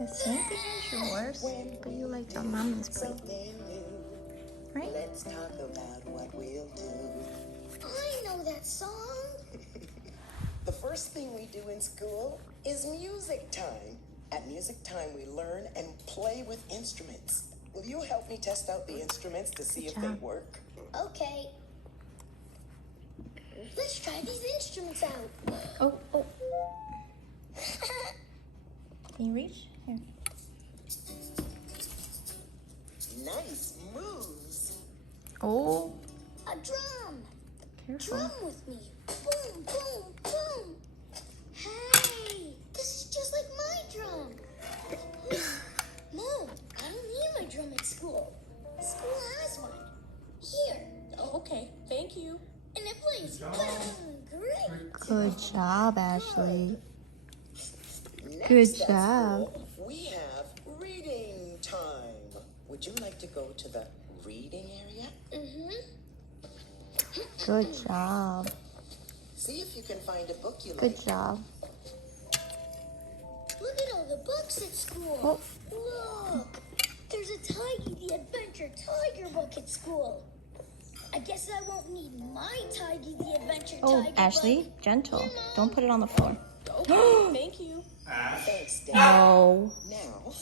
The same thing as yours, but you like your mama's pretty. Right? Let's talk about what we'll do. I know that song. The first thing we do in school is music time. At music time, we learn and play with instruments. Will you help me test out the instruments to see if they work? Okay. Let's try these instruments out. Oh. Can you reach? Here. Nice moves. Oh, A drum. careful. Drum with me. Boom, boom, boom. Hey, this is just like my drum. Mom, I don't need my drum at school. School has one. Here. Oh, okay. Thank you. And it plays great. Good job, Ashley. Next Good at job. school, we have reading time. Would you like to go to the reading area? Good job. See if you can find a book you like. Good job. Look at all the books at school. Look, there's a Tiggy the Adventure Tiger book at school. I guess I won't need my Tiggy the Adventure Oh, Tiger Ashley, book. gentle. Here, Mom. Don't put it on the floor. Okay. Thank you. Thanks, Dad. No. Now,